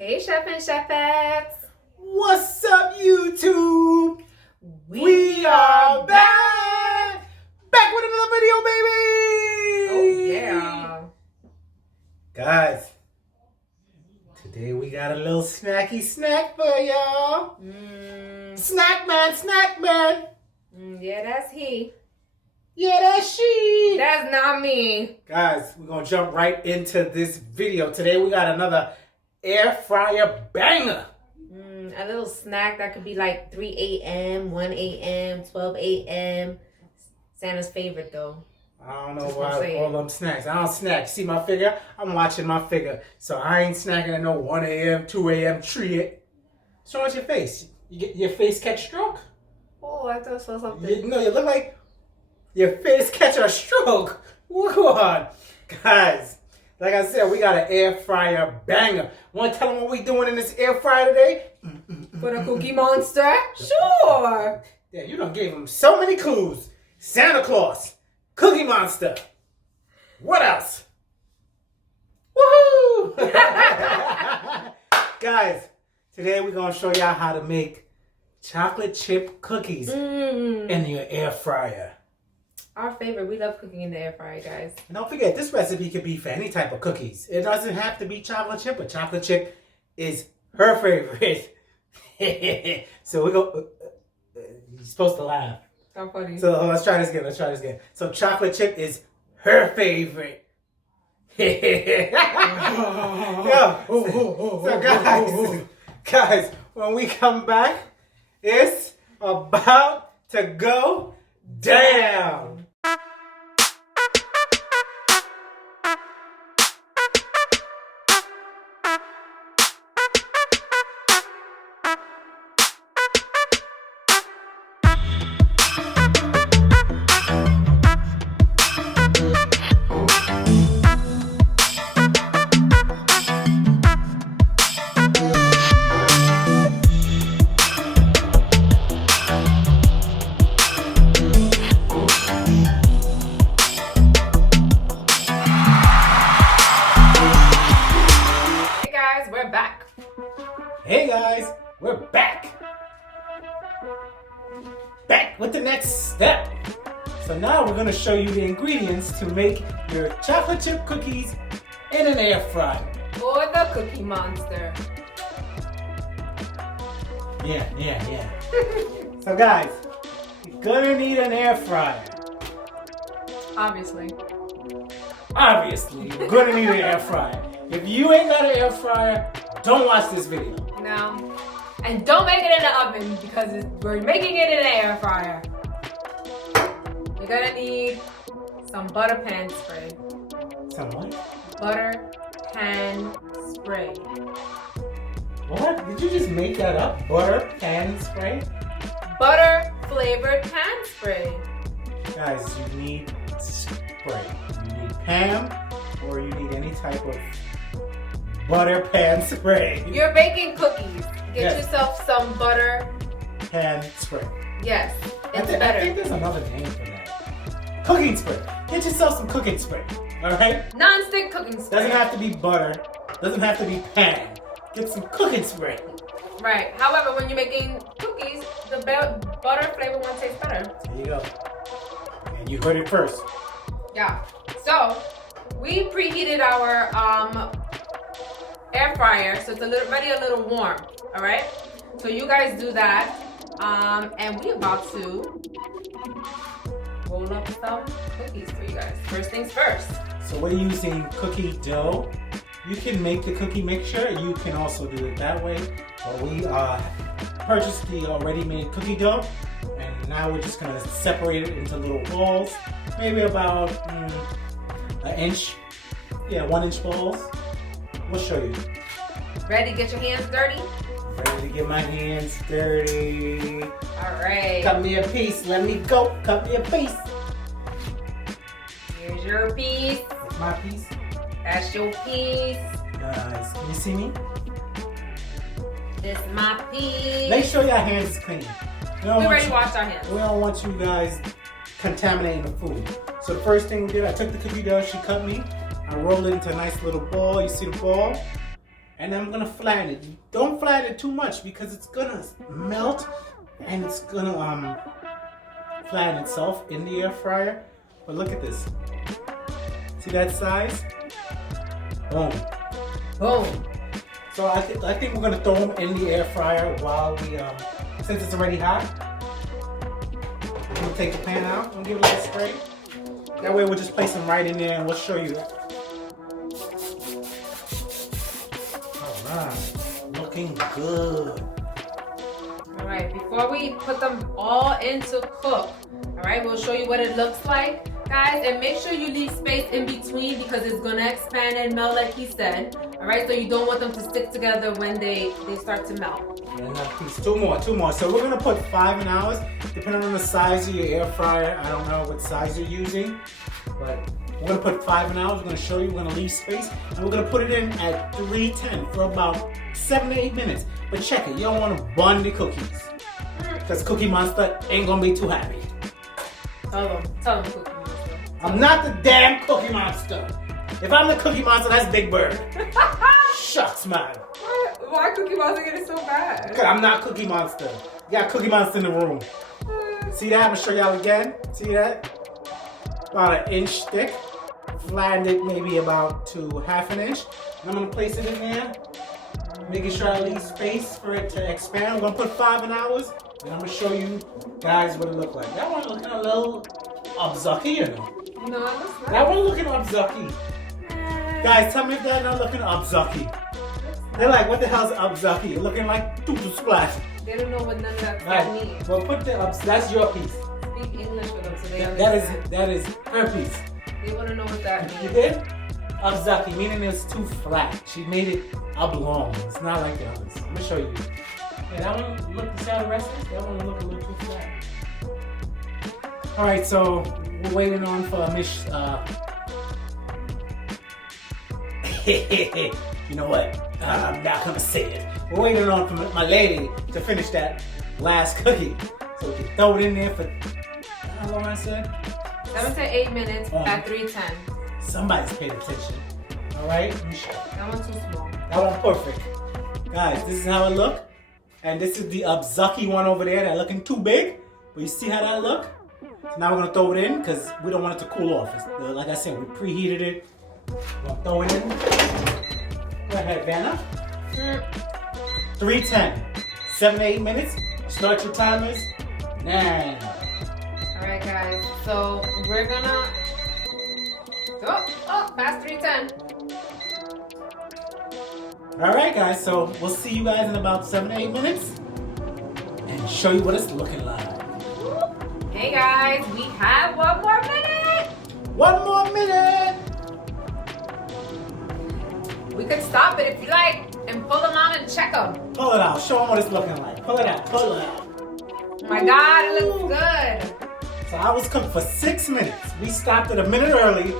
Hey, Chef and Chefettes. What's up, YouTube? We are back! Back with another video, baby! Oh, yeah. Guys, today we got a little snacky snack for y'all. Snack man. Yeah, that's he. Yeah, that's she. That's not me. Guys, we're going to jump right into this video. Today we got another air fryer banger. A little snack that could be like 3 a.m., 1 a.m., 12 a.m. Santa's favorite, though. I don't know why all them snacks. I don't snack. See my figure? I'm watching my figure. So I ain't snacking at no 1 a.m., 2 a.m. 3 a.m. What's wrong with your face? You get your face catch stroke? Oh, I thought I saw something. You look like your face catch a stroke. What? Guys, like I said, we got an air fryer banger. Want to tell them what we doing in this air fryer today? For the Cookie Monster? Sure. Yeah, you done gave them so many clues. Santa Claus, Cookie Monster. What else? Woohoo! Guys, today we're going to show y'all how to make chocolate chip cookies in your air fryer. Our favorite. We love cooking in the air fryer, guys. And don't forget, this recipe could be for any type of cookies. It doesn't have to be chocolate chip, but chocolate chip is her favorite. So we go. You're supposed to laugh. How funny. So let's try this again. So chocolate chip is her favorite. So guys, when we come back, it's about to go down. Hey guys, we're back! Back with the next step. So now we're going to show you the ingredients to make your chocolate chip cookies in an air fryer. Or the Cookie Monster. Yeah. So guys, you're going to need an air fryer. Obviously, you're going to need an air fryer. If you ain't got an air fryer, don't watch this video. No. And don't make it in the oven because we're making it in an air fryer. You're gonna need some butter pan spray. Some what? Butter pan spray. What? Did you just make that up? Butter pan spray? Butter flavored pan spray. Guys, you need spray. You need Pam or you need any type of butter pan spray. You're baking cookies. Get yourself some butter pan spray. Yes, it's I better. think there's another name for that. Cooking spray. Get yourself some cooking spray. Alright? Non-stick cooking spray. Doesn't have to be butter. Doesn't have to be pan. Get some cooking spray. Right. However, when you're making cookies, the butter flavor one tastes better. There you go. And you heard it first. Yeah. So, we preheated our air fryer, so it's already a little warm. All right. So you guys do that, and we're about to roll up some cookies for you guys. First things first. So we're using cookie dough. You can make the cookie mixture. You can also do it that way. But we purchased the already made cookie dough, and now we're just gonna separate it into little balls, maybe about an inch. Yeah, 1 inch balls. We'll show you. Ready to get your hands dirty? Ready to get my hands dirty. All right. Cut me a piece. Let me go. Cut me a piece. Here's your piece. That's my piece. That's your piece. Guys, can you see me? This is my piece. Make sure your hands is clean. We already washed our hands. We don't want you guys contaminating the food. So the first thing we did, I took the cookie dough she cut me. I rolled it into a nice little ball. You see the ball? and I'm gonna flatten it. Don't flatten it too much because it's gonna melt and it's gonna flatten itself in the air fryer. But look at this. See that size? Boom. Boom. So I think we're gonna throw them in the air fryer while we since it's already hot. We'll take the pan out and give it a little spray. That way we'll just place them right in there and we'll show you. Alright, looking good. Alright, before we put them all into cook, alright, we'll show you what it looks like. Guys, and make sure you leave space in between because it's gonna expand and melt like he said. Alright, so you don't want them to stick together when they start to melt. And piece, two more. So we're gonna put 5 hours, depending on the size of your air fryer. I don't know what size you're using, but we're gonna put 5 hours. We're gonna show you. We're gonna leave space, and we're gonna put it in at 310 for about 7 to 8 minutes. But check it. You don't want to burn the cookies, because Cookie Monster ain't gonna be too happy. Tell them, Cookie Monster. I'm not the damn Cookie Monster. If I'm the Cookie Monster, that's Big Bird. Shucks, man. Why Cookie Monster getting so bad? Because I'm not Cookie Monster. You got Cookie Monster in the room. See that? I'm going to show y'all again. See that? About 1 inch thick. Flattened it maybe about to 1/2 inch. And I'm going to place it in there. Making sure I leave space for it to expand. I'm going to put 5 hours. And I'm going to show you guys what it looks like. That one looking a little upzucky, you know. No, that's not. That one looking upzucky. Guys, tell me if they're not looking upzucky. They're like, what the hell's upzucky? You're looking like tutu splash. They don't know what none of that means. Well, put the that's your piece. Speak English with them so they understand. That is her piece. They want to know what that means. You did? Upzucky, meaning it's too flat. She made it oblong. It's not like the others. I'm gonna show you. Yeah, that one look the sound rest. That one look a little too flat. All right, so we're waiting on for Miss. You know what? I'm not gonna say it. We're waiting on for my lady to finish that last cookie, so we can throw it in there for how long I said? 7 to 8 minutes at 310. Somebody's paid attention. All right. That one's too small. That one perfect. Guys, this is how it look, and this is the upzucky one over there. That looking too big, but you see how that look? So now we're gonna throw it in because we don't want it to cool off. Like I said, we preheated it. We're gonna throw it in. Go ahead, Vanna. 310. 7 to 8 minutes. Start your timers now. Alright guys, so we're gonna past 310. Alright guys, so we'll see you guys in about 7 to 8 minutes and show you what it's looking like. Hey guys, we have 1 more minute. 1 more minute. We could stop it if you like and pull them out and check them. Pull it out. Show them what it's looking like. Pull it out. Pull it out. Oh my God, it looks good. So I was cooking for 6 minutes. We stopped it a minute early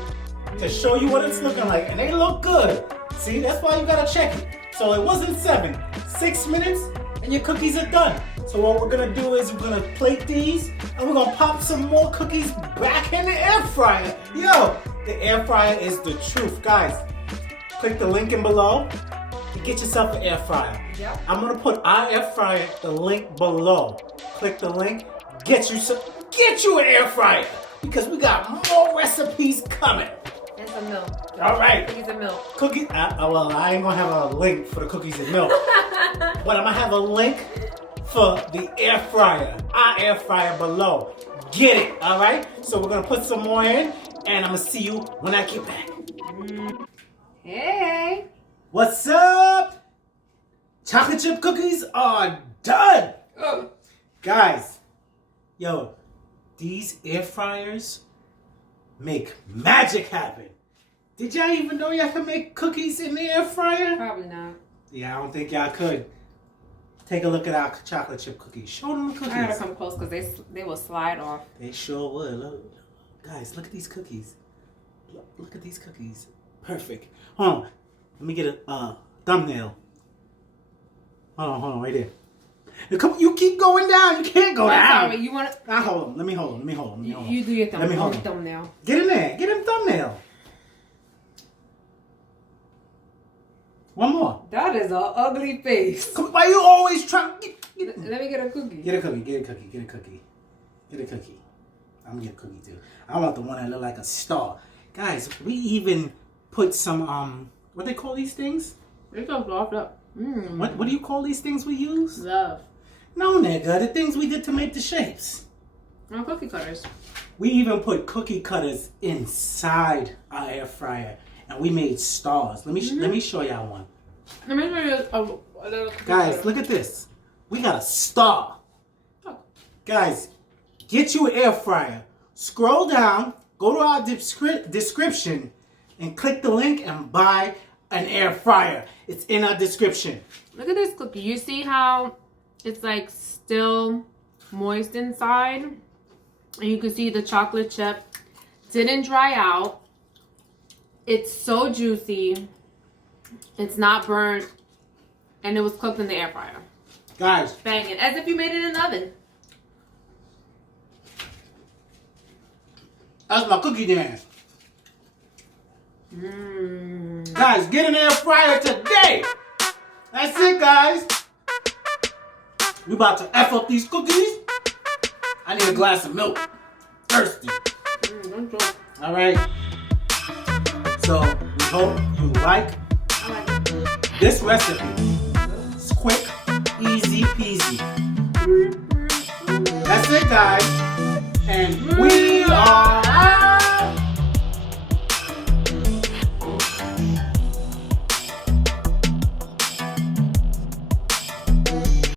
to show you what it's looking like, and they look good. See, that's why you gotta check it. So it wasn't 7, 6 minutes, and your cookies are done. So what we're gonna do is we're gonna plate these, and we're gonna pop some more cookies back in the air fryer. Yo, the air fryer is the truth, guys. Click the link in below to get yourself an air fryer. Yep. I'm gonna put our air fryer, the link below. Click the link, get you an air fryer because we got more recipes coming. And some milk. All right. Cookies and milk. Cookies. Well, I ain't gonna have a link for the cookies and milk, but I'm gonna have a link for the air fryer. Our air fryer below. Get it. All right. So we're gonna put some more in, and I'm gonna see you when I get back. Hey. What's up? Chocolate chip cookies are done. Guys, yo, these air fryers make magic happen. Did y'all even know y'all can make cookies in the air fryer? Probably not. Yeah, I don't think y'all could. Take a look at our chocolate chip cookies. Show them the cookies. I gotta come close because they will slide off. They sure would. Look. Guys, look at these cookies. Look at these cookies. Perfect. Hold on. Let me get a thumbnail. Hold on, right there. Now, come, you keep going down. You can't go down. Sorry, you want to? Hold on. Let me hold on. You do your thumbnail. Let me hold on. Thumbnail. Get in there. Get in thumbnail. One more. That is an ugly face. Why you always trying? Let me get a cookie. Get a cookie. Get a cookie. Get a cookie. Get a cookie. I'm gonna get a cookie too. I want the one that look like a star. Guys, we even put some what they call these things? It's so soft up. What do you call these things we use? Love. No, nigga, the things we did to make the shapes. No cookie cutters. We even put cookie cutters inside our air fryer, and we made stars. Let me show y'all one. Let me show you a little. Guys, look at this. We got a star. Oh. Guys, get you an air fryer. Scroll down, go to our description, and click the link and buy an air fryer. It's in our description. Look at this cookie. You see how it's like still moist inside? And you can see the chocolate chip didn't dry out. It's so juicy. It's not burnt. And it was cooked in the air fryer. Guys. Banging. As if you made it in the oven. That's my cookie dance. Guys, get an air fryer today. That's it, guys. We about to F up these cookies. I need a glass of milk. Thirsty. All right. So we hope you like this recipe. It's quick, easy peasy. That's it, guys. And we